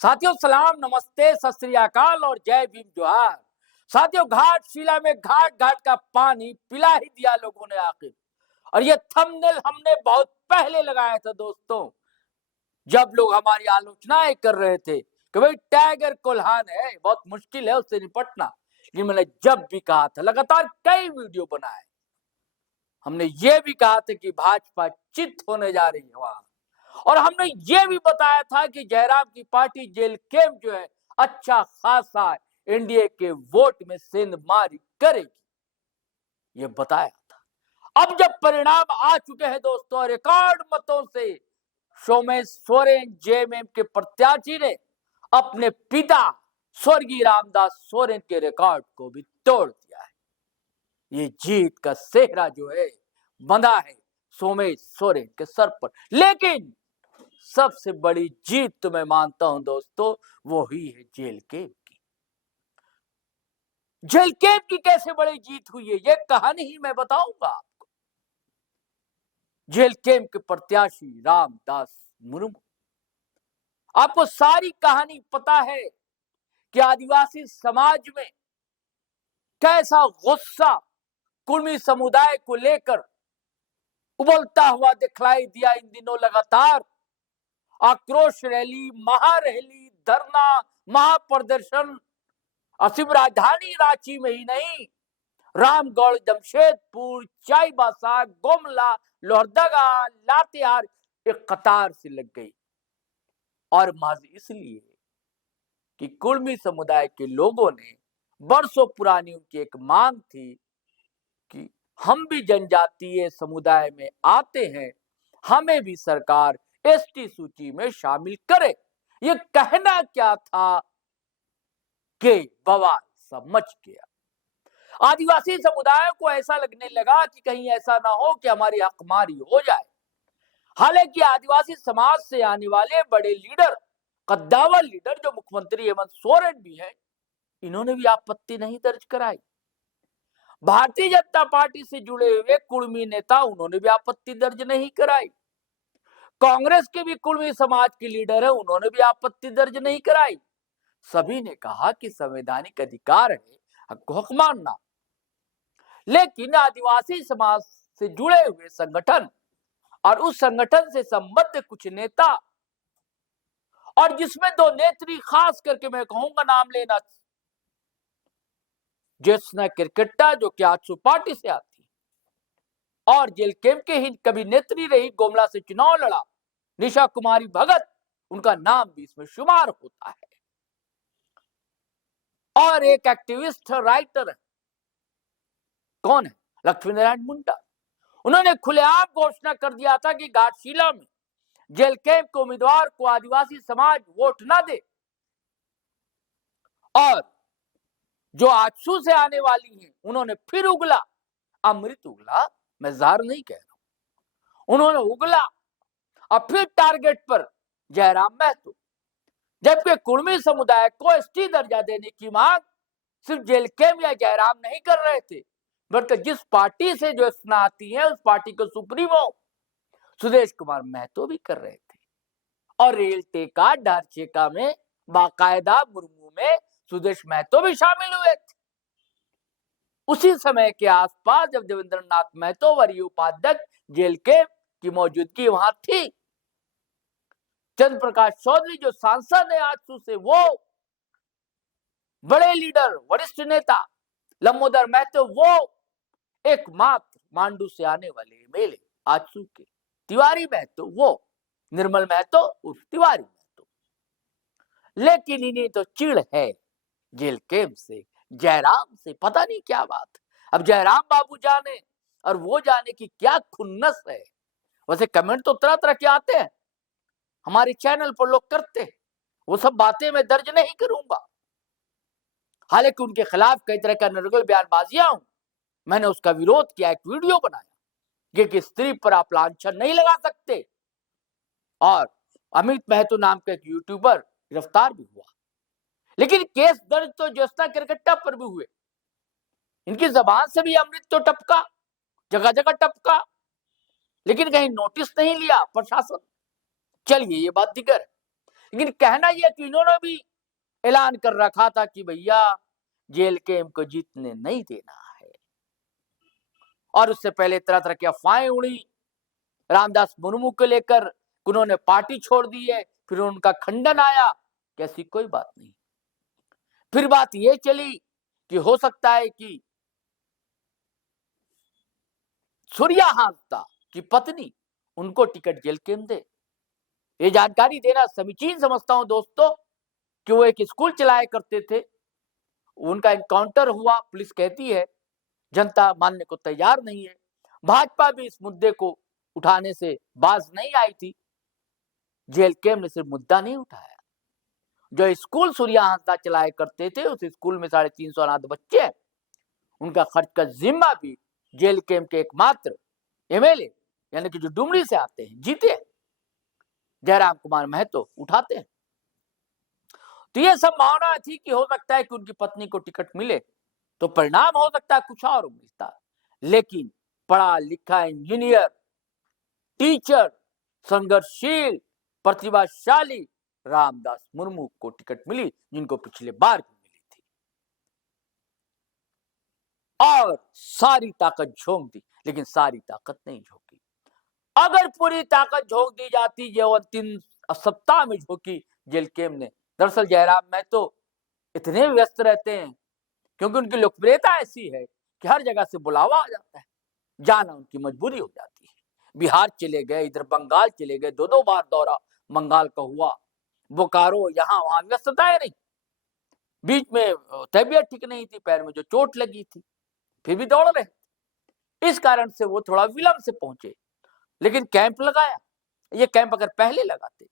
साथियों सलाम, नमस्ते, सत श्री अकाल और जय भीम जोहार। साथियों घाटशिला में घाट घाट का पानी पिला ही दिया लोगों ने आखिर। और ये थंबनेल हमने बहुत पहले लगाया था दोस्तों, जब लोग हमारी आलोचनाएं कर रहे थे कि भाई टाइगर कोल्हान है, बहुत मुश्किल है उससे निपटना। लेकिन मैंने जब भी कहा था, लगातार कई वीडियो बनाए, हमने ये भी कहा था कि भाजपा चित होने जा रही है वहां। और हमने ये भी बताया था कि जयराम की पार्टी जेल कैंप जो है अच्छा खासा एनडीए के वोट में सेंधमारी करेगी, ये बताया था। अब जब परिणाम आ चुके हैं दोस्तों, रिकॉर्ड मतों से सोमेश सोरेन जेएमएम के प्रत्याशी ने अपने पिता स्वर्गीय रामदास सोरेन के रिकॉर्ड को भी तोड़ दिया है। ये जीत का सेहरा जो है बंधा है सोमेश सोरेन के सर पर। लेकिन सबसे बड़ी जीत तो मैं मानता हूं दोस्तों, वो ही है जेल कैंप की। जेल कैंप की कैसे बड़ी जीत हुई है, ये कहानी ही मैं बताऊंगा आपको। जेल कैंप के प्रत्याशी रामदास मुर्मू, आपको सारी कहानी पता है कि आदिवासी समाज में कैसा गुस्सा कुर्मी समुदाय को लेकर उबलता हुआ दिखलाई दिया इन दिनों। लगातार आक्रोश रैली, महारैली, धरना, महाप्रदर्शन और सिर्फ राजधानी रांची में ही नहीं, रामगढ़, जमशेदपुर, चाईबासा, गुमला, लोहरदगा, लातेहार एक कतार से लग गई। और महज इसलिए कि कुर्मी समुदाय के लोगों ने, बरसों पुरानी उनकी एक मांग थी कि हम भी जनजातीय समुदाय में आते हैं, हमें भी सरकार एसटी सूची में शामिल करे। ये कहना क्या था कि बवाल सब मच गया। आदिवासी समुदाय को ऐसा लगने लगा कि कहीं ऐसा ना हो कि हमारी हकमारी हो जाए। हालांकि आदिवासी समाज से आने वाले बड़े लीडर, कद्दावर लीडर जो मुख्यमंत्री हेमंत सोरेन भी हैं, इन्होंने भी आपत्ति नहीं दर्ज कराई। भारतीय जनता पार्टी से जुड़े हुए कुर्मी नेता, उन्होंने भी आपत्ति दर्ज नहीं कराई। कांग्रेस के भी कुर्मी समाज के लीडर है, उन्होंने भी आपत्ति दर्ज नहीं कराई। सभी ने कहा कि संवैधानिक अधिकार है हक को हक मानना। लेकिन आदिवासी समाज से जुड़े हुए संगठन और उस संगठन से संबद्ध कुछ नेता, और जिसमें दो नेत्री खास करके मैं कहूंगा नाम लेना, ज्योत्सना किरकिट्टा जो कि आजसू पार्टी से आती, और जेल कैंप के ही कभी नेत्री रही, गुमला से चुनाव लड़ा, निशा कुमारी भगत, उनका नाम भी इसमें शुमार होता है। और एक एक्टिविस्ट राइटर है, कौन है? लक्ष्मी नारायण मुंडा। उन्होंने खुलेआम घोषणा कर दिया था कि घाटशिला में जेल कैंप के उम्मीदवार को आदिवासी समाज वोट ना दे, और जो आजसू से आने वाली हैं, उन्होंने फिर उगला, अमृत उगला, मैं जहर नहीं कह रहा हूं, उन्होंने उगला और फिर टारगेट पर जयराम महतो। जबकि कुर्मी समुदाय को एसटी दर्जा देने की मांग सिर्फ जेल कैंप या जयराम नहीं कर रहे थे, बल्कि जिस पार्टी से जो आती है उस पार्टी के सुप्रीमो सुदेश कुमार महतो भी कर रहे थे। और रेल टेका ढांचेका में बाकायदा मुर्मू में सुदेश महतो भी शामिल हुए थे। उसी समय के आसपास जब देवेंद्र नाथ महतो वर्य उपाध्यक्ष जेल कैंप की मौजूदगी वहां थी, चंद्र प्रकाश चौधरी जो सांसद है आजसू से, वो बड़े लीडर, वरिष्ठ नेता लंबोदर महतो, वो एकमात्र मांडू से आने वाले एमएलए आजसू के तिवारी महतो, वो निर्मल महतो उर्फ तिवारी महतो। लेकिन इन्हें तो चिढ़ है जेल कैंप से, जयराम से, पता नहीं क्या बात। अब जयराम बाबू जाने और वो जाने की क्या खुन्नस है। वैसे कमेंट तो तरह तरह के आते हैं, हमारे चैनल पर लोग करते हैं, वो सब बातें मैं दर्ज नहीं करूंगा। हालांकि उनके खिलाफ कई तरह का निर्गल बयानबाजियां हूं, मैंने उसका विरोध किया, एक वीडियो बनाया कि स्त्री पर आप लांछन नहीं लगा सकते। और अमित महतो नाम का एक यूट्यूबर गिरफ्तार भी हुआ। लेकिन केस दर्ज तो ज्योत्सना किरकिट्टा पर भी हुए। इनकी जबान से भी अमृत तो टपका, जगह जगह टपका, लेकिन कहीं नोटिस नहीं लिया प्रशासन। चलिए ये बात दिगर। लेकिन कहना यह कि इन्होंने भी ऐलान कर रखा था कि भैया जेएलके को जीतने नहीं देना है, और उससे पहले तरह तरह की अफवाहें उड़ी रामदास मुर्मू को लेकर, उन्होंने पार्टी छोड़ दी है, फिर उनका खंडन आया कि ऐसी कोई बात नहीं। फिर बात यह चली कि हो सकता है कि सूर्या हांसदा की पत्नी उनको टिकट जेएलके में दे। ये जानकारी देना समीचीन समझता हूं दोस्तों कि वो एक स्कूल चलाया करते थे, उनका एनकाउंटर हुआ, पुलिस कहती है, जनता मानने को तैयार नहीं है। भाजपा भी इस मुद्दे को उठाने से बाज नहीं आई थी। जेएलके ने सिर्फ मुद्दा नहीं उठाया, जो स्कूल सूर्या हांसदा चलाया करते थे उस स्कूल में 350 अनाथ बच्चे हैं, उनका खर्च का जिम्मा भी जेएलके के एकमात्र एमएलए यानी कि जो डुमरी से आते हैं, जीते जयराम कुमार महतो उठाते हैं। तो यह संभावना थी कि हो सकता है कि उनकी पत्नी को टिकट मिले, तो परिणाम हो सकता है कुछ और मिलता, लेकिन पढ़ा लिखा इंजीनियर, टीचर, संघर्षशील, प्रतिभाशाली रामदास मुर्मू को टिकट मिली, जिनको पिछले बार भी मिली थी, और सारी ताकत झोंक दी, लेकिन सारी ताकत नहीं झोंकी। अगर पूरी ताकत झोंक दी जाती जो अंतिम सप्ताह में झोंकी जेएलके ने। दरअसल जयराम महतो इतने व्यस्त रहते हैं क्योंकि उनकी लोकप्रियता ऐसी है कि हर जगह से बुलावा आ जाता है, जाना उनकी मजबूरी हो जाती है। बिहार चले गए, इधर बंगाल चले गए, 2-2 बार दौरा बंगाल का हुआ, बोकारो, यहाँ वहां व्यस्तता है नहीं। बीच में तबीयत ठीक नहीं थी, पैर में जो चोट लगी थी, फिर भी दौड़ रहे। इस कारण से वो थोड़ा विलंब से पहुंचे, लेकिन कैंप लगाया। ये कैंप अगर पहले लगाते,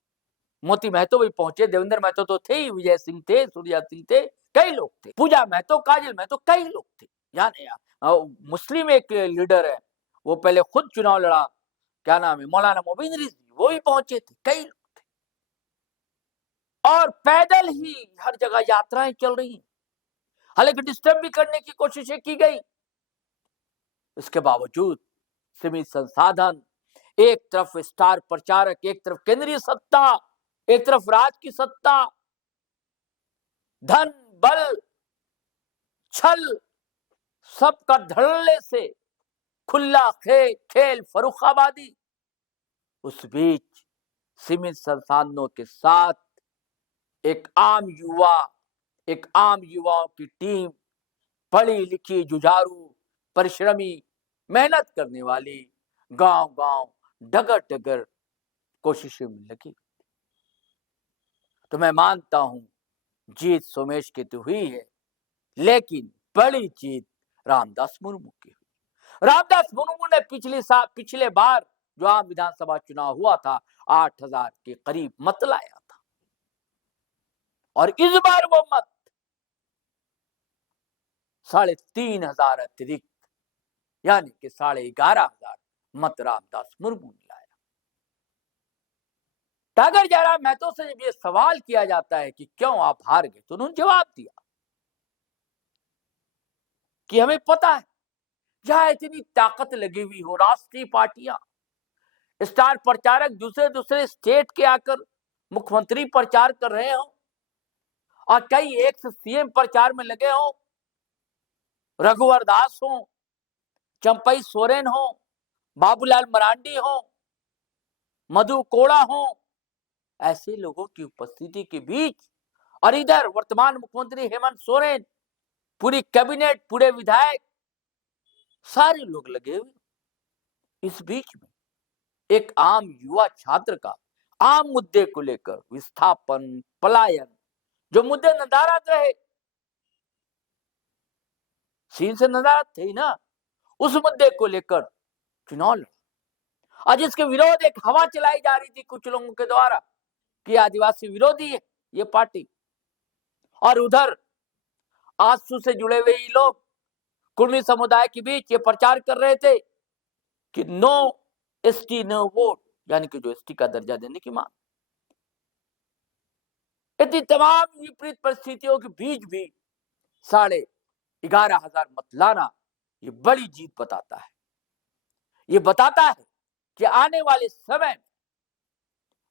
मोती महतो भी पहुंचे, देवेंद्र महतो तो थे ही, विजय सिंह थे, सूर्या सिंह थे, कई लोग थे, पूजा महतो, काजल महतो, कई लोग थे। यानी मुस्लिम एक लीडर है, वो पहले खुद चुनाव लड़ा, क्या नाम है, मौलाना मोबिन रिजवी, वो भी पहुंचे थे, कई लोग थे, और पैदल ही हर जगह यात्राएं चल रही हैं। हालांकि डिस्टर्ब भी करने की कोशिशें की गई, इसके बावजूद सीमित संसाधन, एक तरफ स्टार प्रचारक, एक तरफ केंद्रीय सत्ता, एक तरफ राज की सत्ता, धन, बल, छल, सबका धड़ल्ले से खुला खेल फर्रुखाबादी। उस बीच सीमित संसाधनों के साथ एक आम युवाओं की टीम, पढ़ी लिखी, जुझारू, परिश्रमी, मेहनत करने वाली, गांव-गांव, डगर-डगर कोशिशें में लगी। तो मैं मानता हूं जीत सोमेश की तो हुई है, लेकिन बड़ी जीत रामदास मुर्मू की हुई। रामदास मुर्मू ने पिछले बार जो आम विधानसभा चुनाव हुआ था, 8,000 के करीब मत लाया था, और इस बार वो मत 3,500 अतिरिक्त, यानी कि 11,500 मत रामदास मुर्मू ने लाया। अगर जयराम महतो से जब ये सवाल किया जाता है कि क्यों आप हार गए, तो उन्होंने जवाब दिया कि हमें पता है, जहां इतनी ताकत लगी हुई हो, राष्ट्रीय पार्टियां, स्टार प्रचारक दूसरे स्टेट के आकर मुख्यमंत्री प्रचार कर रहे हो, और कई एक सीएम प्रचार में लगे हो, रघुवर दास हो, चंपई सोरेन हो, बाबूलाल मरांडी हो, मधु कोड़ा हो, ऐसे लोगों की उपस्थिति के बीच, और इधर वर्तमान मुख्यमंत्री हेमंत सोरेन, पूरी कैबिनेट, पूरे विधायक, सारे लोग लगे हुए। इस बीच में एक आम युवा छात्र का आम मुद्दे को लेकर विस्थापन, पलायन, जो मुद्दे नदारद रहे, सीन से नदारद थे ना, उस मुद्दे को लेकर चुनाव लड़ा। आज इसके विरोध एक हवा चलाई जा रही थी कुछ लोगों के द्वारा कि आदिवासी विरोधी है ये पार्टी, और उधर आजसू से जुड़े हुए ये लोग कुर्मी समुदाय के बीच ये प्रचार कर रहे थे कि नो एसटी नो वोट, यानी कि जो एसटी का दर्जा देने की मांग। इतनी तमाम विपरीत परिस्थितियों के बीच भी 11,500 मत लाना ये बड़ी जीत बताता है। ये बताता है कि आने वाले समय में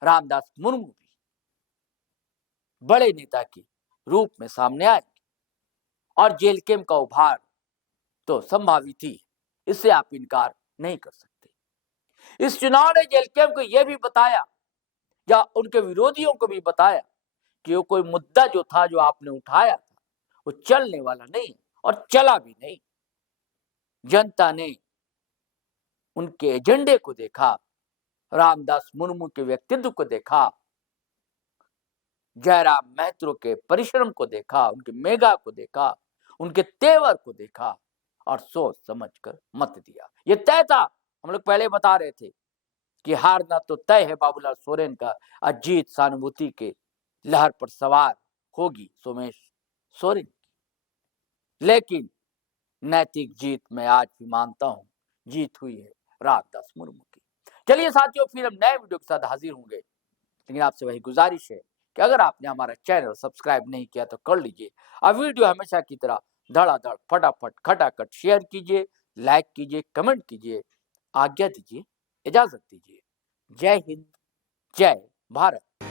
रामदास मुर्मू भी बड़े नेता के रूप में सामने आएंगे और जेल कैंप का उभार तो संभावित ही, इससे आप इनकार नहीं कर सकते। इस चुनाव ने जेल कैंप को यह भी बताया या उनके विरोधियों को भी बताया कि वो कोई मुद्दा जो था, जो आपने उठाया था, वो चलने वाला नहीं और चला भी नहीं। जनता ने उनके एजेंडे को देखा, रामदास मुर्मू के व्यक्तित्व को देखा, जयराम महतो के परिश्रम को देखा, उनके मेगा को देखा, उनके तेवर को देखा और सोच समझकर मत दिया। ये तय था, हम लोग पहले बता रहे थे कि हारना तो तय है बाबूलाल सोरेन का, अजीत सहानुभूति के लहर पर सवार होगी सोमेश सोरेन की। लेकिन नैतिक जीत मैं आज भी मानता हूं जीत हुई है रामदास मुर्मू की। चलिए साथियों, फिर हम नए वीडियो के साथ हाजिर होंगे, लेकिन आपसे वही गुजारिश है कि अगर आपने हमारा चैनल सब्सक्राइब नहीं किया तो कर लीजिए। अब वीडियो हमेशा की तरह धड़ाधड़ फटाफट खटाखट शेयर कीजिए, लाइक कीजिए, कमेंट कीजिए। आज्ञा दीजिए, इजाजत दीजिए। जय हिंद, जय भारत।